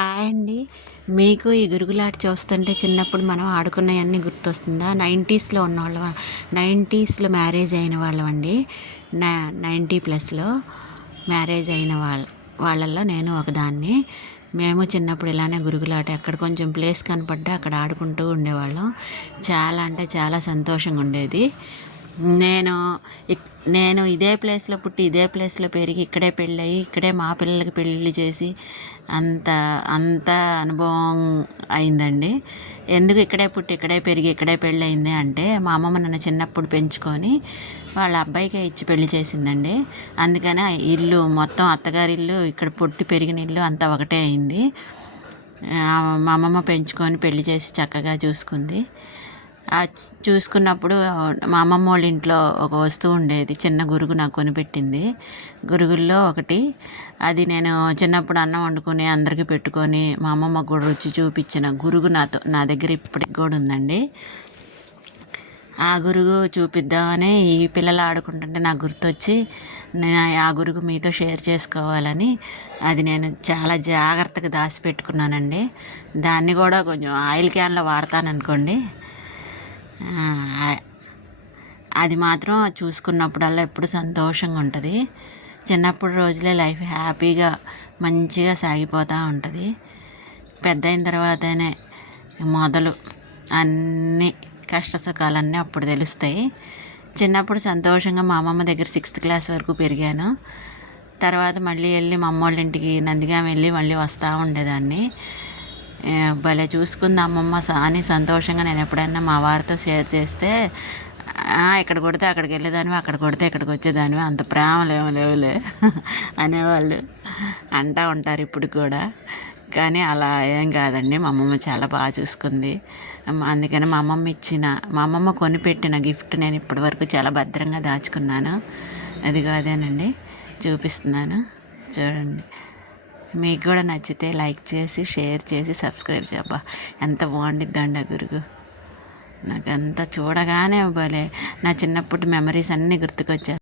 Hi అండి. మీకు ఈ గురుగులాట చూస్తుంటే చిన్నప్పుడు మనం ఆడుకున్నవన్నీ గుర్తొస్తుందా? 90స్లో ఉన్నవాళ్ళం, 90స్లో మ్యారేజ్ అయిన వాళ్ళమండి. 90+లో మ్యారేజ్ అయిన వాళ్ళల్లో నేను ఒకదాన్ని. మేము చిన్నప్పుడు ఇలానే గురుగులాట ఎక్కడ కొంచెం ప్లేస్ కనపడ్డా అక్కడ ఆడుకుంటూ ఉండేవాళ్ళం. చాలా అంటే చాలా సంతోషంగా ఉండేది. నేను నేను ఇదే ప్లేస్లో పుట్టి ఇదే ప్లేస్లో పెరిగి ఇక్కడే పెళ్ళయి ఇక్కడే మా పిల్లలకి పెళ్ళిళ్ళు చేసి అంత అంత అనుభవం అయిందండి. ఎందుకు ఇక్కడే పుట్టి ఇక్కడే పెరిగి ఇక్కడే పెళ్ళి అయింది అంటే, మా అమ్మమ్మ నన్ను చిన్నప్పుడు పెంచుకొని వాళ్ళ అబ్బాయికే ఇచ్చి పెళ్లి చేసిందండి. అందుకని ఇల్లు మొత్తం అత్తగారి ఇల్లు ఇక్కడ పుట్టి పెరిగిన ఇల్లు అంతా ఒకటే అయింది. మా అమ్మమ్మ పెంచుకొని పెళ్లి చేసి చక్కగా చూసుకుంది. చూసుకున్నప్పుడు మా అమ్మమ్మ వాళ్ళ ఇంట్లో ఒక వస్తువు ఉండేది, చిన్న గురుగు నాకు కొనిపెట్టింది. గురుగుల్లో ఒకటి, అది నేను చిన్నప్పుడు అన్నం వండుకొని అందరికీ పెట్టుకొని మా అమ్మమ్మకు కూడా రుచి చూపించిన గురుగు నా దగ్గర ఇప్పటికి కూడా ఉందండి. ఆ గురుగు చూపిద్దామని ఈ పిల్లలు ఆడుకుంటుంటే నాకు గుర్తొచ్చి నేను ఆ గురుగు మీతో షేర్ చేసుకోవాలని అది నేను చాలా జాగ్రత్తగా దాచిపెట్టుకున్నానండి. దాన్ని కూడా కొంచెం ఆయిల్ క్యాన్లో వాడతాననుకోండి. అది మాత్రం చూసుకున్నప్పుడల్లా ఎప్పుడు సంతోషంగా ఉంటుంది. చిన్నప్పుడు రోజులే లైఫ్ హ్యాపీగా మంచిగా సాగిపోతూ ఉంటుంది. పెద్ద అయిన తర్వాతనే మొదలు అన్నీ కష్ట సుఖాలన్నీ అప్పుడు తెలుస్తాయి. చిన్నప్పుడు సంతోషంగా మా అమ్మమ్మ దగ్గర 6th క్లాస్ వరకు పెరిగాను. తర్వాత మళ్ళీ వెళ్ళి మా అమ్మ వాళ్ళ ఇంటికి నందిగామ వెళ్ళి మళ్ళీ వస్తూ ఉండేదాన్ని. భలే చూసుకుంది అమ్మమ్మ అని సంతోషంగా నేను ఎప్పుడైనా మా వారితో షేర్ చేస్తే, ఇక్కడ కొడితే అక్కడికి వెళ్ళేదానివి, అక్కడ కొడితే ఇక్కడికి వచ్చేదానివి, అంత ప్రేమలేమో లేవులే అనేవాళ్ళు అంటూ ఉంటారు ఇప్పుడు కూడా. కానీ అలా ఏం కాదండి, మా అమ్మమ్మ చాలా బాగా చూసుకుంది. అందుకని మా అమ్మమ్మ కొనిపెట్టిన గిఫ్ట్ నేను ఇప్పటివరకు చాలా భద్రంగా దాచుకున్నాను. అది కాదేనండి, చూపిస్తున్నాను చూడండి. మీకు కూడా నచ్చితే లైక్ చేసి షేర్ చేసి సబ్స్క్రైబ్ చేయబ్బా, ఎంత బాగుండిద్దండి ఆ గురుగు. నాకు అంతా చూడగానే భలే నా చిన్నప్పటి మెమరీస్ అన్నీ గుర్తుకొచ్చాయి.